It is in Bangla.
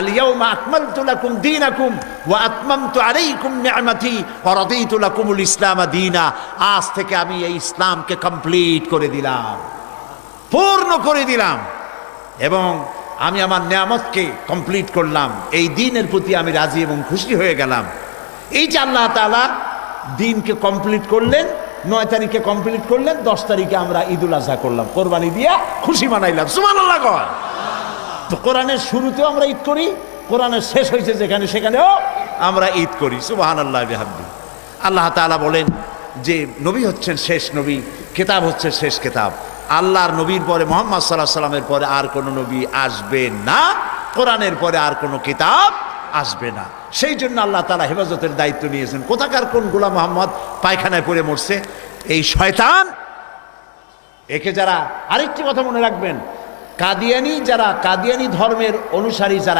আল ইয়াউমা আকমালতু লাকুম দীনাকুম ওয়া আতমামতু আলাইকুম নি'মাতি ওয়া রাদিতু লাকুমুল ইসলাম দীনা। আজ থেকে আমি এই ইসলামকে কমপ্লিট করে দিলাম, পূর্ণ করে দিলাম, এবং আমি আমার নিয়ামতকে কমপ্লিট করলাম। এই দিনের প্রতি আমি রাজি এবং খুশি হয়ে গেলাম। এই যে আল্লাহ তাআলা দিনকে কমপ্লিট করলেন, 9 তারিখে কমপ্লিট করলেন, 10 তারিখে আমরা ঈদুল আজহা করলাম, কোরবানি দিয়া খুশি মানাইলাম। সুবহানাল্লাহ কয়। তো কোরআনের শুরুতেও আমরা ঈদ করি, কোরআনের শেষ হয়েছে যেখানে সেখানেও আমরা ঈদ করি। সুবহানাল্লাহ বিহামদি। আল্লাহ তাআলা বলেন যে নবী হচ্ছেন শেষ নবী, কিতাব হচ্ছে শেষ কিতাব। আল্লাহর নবীর পরে মুহাম্মদ সাল্লাল্লাহু আলাইহি সাল্লামের পরে আর কোনো নবী আসবে না, কোরআনের পরে আর কোনো কিতাব আসবে না। সেই জন্য আল্লাহ তাআলা হেফাজতের দায়িত্ব নিয়েছেন। কোথাকার কোন গোলাম মোহাম্মদ পায়খানায় পড়ে মরছে, এই শয়তান একে যারা, আরেকটি কথা মনে রাখবেন, কাদিয়ানি যারা, কাদিয়ানি ধর্মের অনুসারী যারা